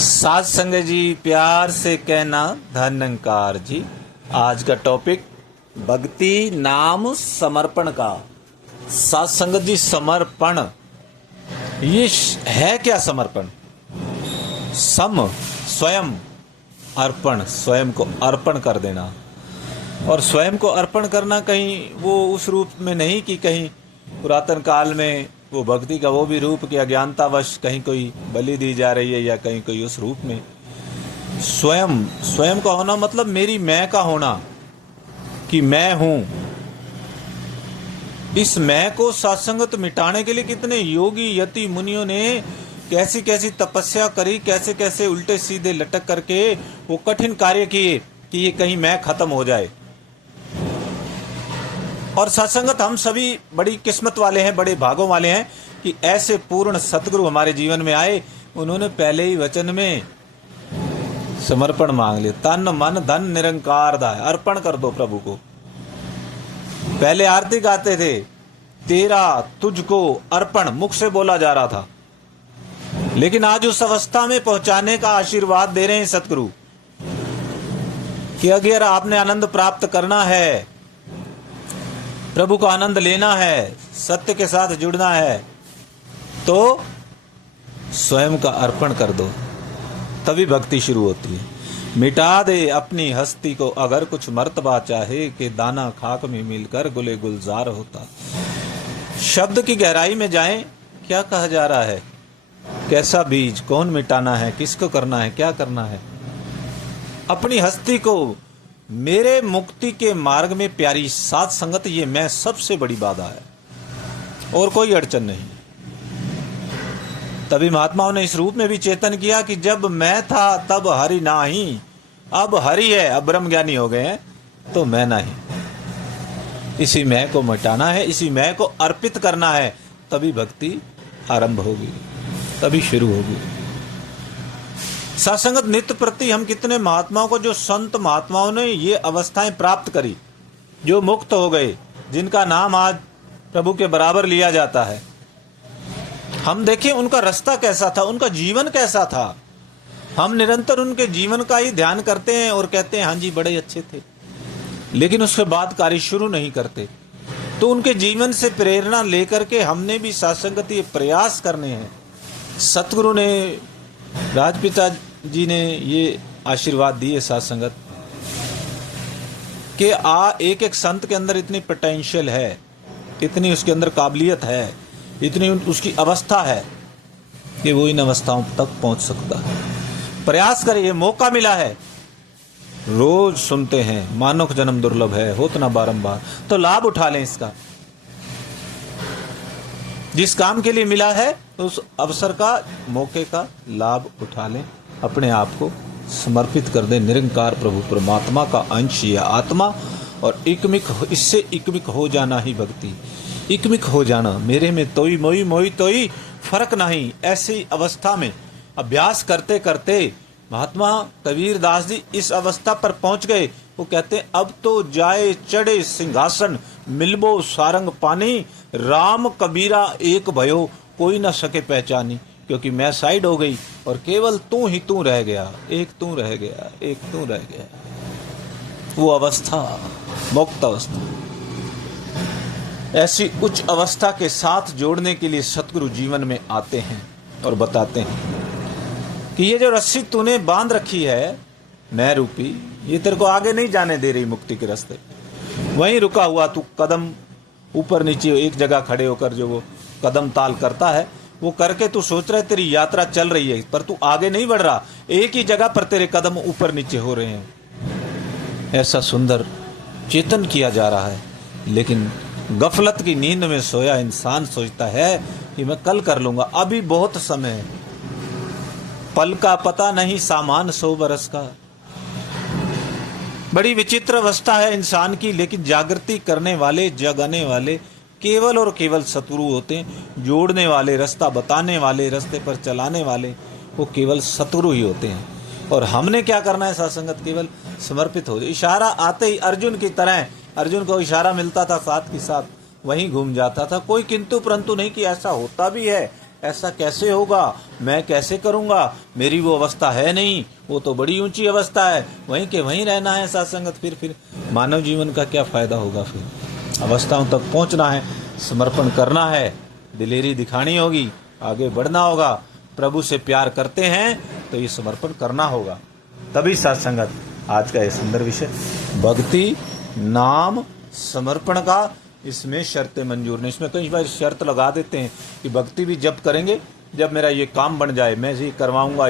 साध संगत जी, प्यार से कहना धन्यकार जी। आज का टॉपिक भक्ति नाम समर्पण का। साध संगत जी, समर्पण ये है क्या? समर्पण स्वयं अर्पण, स्वयं को अर्पण कर देना। और स्वयं को अर्पण करना कहीं वो उस रूप में नहीं कि कहीं पुरातन काल में वो भक्ति का वो भी रूप कि अज्ञानतावश कहीं कोई बलि दी जा रही है या कहीं कोई उस रूप में। स्वयं का होना मतलब मेरी मैं का होना, कि मैं हूं। इस मैं को सत्संगत मिटाने के लिए कितने योगी यति मुनियों ने कैसी कैसी तपस्या करी, कैसे कैसे उल्टे सीधे लटक करके वो कठिन कार्य किए कि ये कहीं मैं खत्म हो जाए। और सत्संगत हम सभी बड़ी किस्मत वाले हैं, बड़े भागों वाले हैं कि ऐसे पूर्ण सतगुरु हमारे जीवन में आए। उन्होंने पहले ही वचन में समर्पण मांग लिया, तन मन धन निरंकार दाय, अर्पण कर दो प्रभु को। पहले आरती गाते थे, तेरा तुझको अर्पण मुख से बोला जा रहा था, लेकिन आज उस अवस्था में पहुंचाने का आशीर्वाद दे रहे हैं सतगुरु कि अगर आपने आनंद प्राप्त करना है, प्रभु का आनंद लेना है, सत्य के साथ जुड़ना है, तो स्वयं का अर्पण कर दो, तभी भक्ति शुरू होती है। मिटा दे अपनी हस्ती को अगर कुछ मर्तबा चाहे, कि दाना खाक में मिलकर गुले गुलजार होता। शब्द की गहराई में जाएं, क्या कहा जा रहा है, कैसा बीज, कौन मिटाना है, किसको करना है, क्या करना है। अपनी हस्ती को मेरे मुक्ति के मार्ग में प्यारी साध संगत, ये मैं सबसे बड़ी बाधा है और कोई अड़चन नहीं। तभी महात्माओं ने इस रूप में भी चेतन किया कि जब मैं था तब हरि नाही, अब हरि है, अब ब्रह्म ज्ञानी हो गए हैं तो मैं नहीं। इसी मैं को मिटाना है, इसी मैं को अर्पित करना है, तभी भक्ति आरंभ होगी, तभी शुरू होगी। सत्संगत नित्य प्रति हम कितने महात्माओं को, जो संत महात्माओं ने ये अवस्थाएं प्राप्त करी, जो मुक्त हो गए, जिनका नाम आज प्रभु के बराबर लिया जाता है, हम देखें उनका रास्ता कैसा था, उनका जीवन कैसा था। हम निरंतर उनके जीवन का ही ध्यान करते हैं और कहते हैं हाँ जी बड़े अच्छे थे, लेकिन उसके बाद कार्य शुरू नहीं करते। तो उनके जीवन से प्रेरणा लेकर के हमने भी सत्संगत ये प्रयास करने हैं। सतगुरु ने, राजपिता जी ने ये आशीर्वाद दिए सत्संगत कि एक एक संत के अंदर इतनी पोटेंशियल है, इतनी उसके अंदर काबिलियत है, इतनी उसकी अवस्था है कि वो इन अवस्थाओं तक पहुंच सकता है। प्रयास करें, ये मौका मिला है। रोज सुनते हैं मानव जन्म दुर्लभ है, होत ना बारंबार, तो लाभ उठा लें इसका। जिस काम के लिए मिला है उस अवसर का, मौके का लाभ उठा लें, अपने आप को समर्पित कर दें निरंकार प्रभु परमात्मा का अंश या आत्मा। और इससे इकमिक हो जाना ही भक्ति, इकमिक हो जाना। मेरे में तोई मोई मोई तोई फर्क नहीं। ऐसी अवस्था में अभ्यास करते करते महात्मा कबीर दास जी इस अवस्था पर पहुंच गए। वो कहते हैं अब तो जाए चढ़े सिंहासन, मिलबो सारंग पानी, राम कबीरा एक भयो कोई न सके पहचानी। क्योंकि मैं साइड हो गई और केवल तू ही तू रह गया, एक तू रह गया, एक तू रह गया। वो अवस्था मुक्त अवस्था, ऐसी उच्च अवस्था के साथ जोड़ने के लिए सतगुरु जीवन में आते हैं और बताते हैं कि ये जो रस्सी तूने बांध रखी है मैं रूपी, ये तेरे को आगे नहीं जाने दे रही मुक्ति के रास्ते। वहीं रुका हुआ तू कदम ऊपर नीचे एक जगह खड़े होकर जो वो कदम ताल करता है, वो करके तू सोच रहा है तेरी यात्रा चल रही है, पर तू आगे नहीं बढ़ रहा। एक ही जगह पर तेरे कदम ऊपर नीचे हो रहे हैं। ऐसा सुंदर चेतन किया जा रहा है। लेकिन गफलत की नींद में सोया इंसान सोचता है कि मैं कल कर लूंगा, अभी बहुत समय है, पल का पता नहीं सामान 100 बरस का। बड़ी विचित्र अवस्था है इंसान की। लेकिन जागृति करने वाले, जगाने वाले केवल और केवल सतगुरु होते हैं। जोड़ने वाले, रास्ता बताने वाले, रास्ते पर चलाने वाले वो केवल सतगुरु ही होते हैं। और हमने क्या करना है सत्संगत, केवल समर्पित हो। इशारा आते ही अर्जुन की तरह, अर्जुन को इशारा मिलता था साथ के साथ वहीं घूम जाता था। कोई किंतु परंतु नहीं कि ऐसा होता भी है ऐसा कैसे होगा, मैं कैसे करूँगा, मेरी वो अवस्था है नहीं, वो तो बड़ी ऊंची अवस्था है, वहीं के वहीं रहना है सत्संगत। फिर मानव जीवन का क्या फ़ायदा होगा। फिर अवस्थाओं तक पहुँचना है, समर्पण करना है, दिलेरी दिखानी होगी, आगे बढ़ना होगा। प्रभु से प्यार करते हैं तो ये समर्पण करना होगा, तभी सत्संगत। आज का ये सुंदर विषय भक्ति नाम समर्पण का, इसमें शर्तें मंजूर नहीं। इसमें कई बार शर्त लगा देते हैं कि भक्ति भी जब करेंगे जब मेरा ये काम बन जाए, मैं ये करवाऊंगा।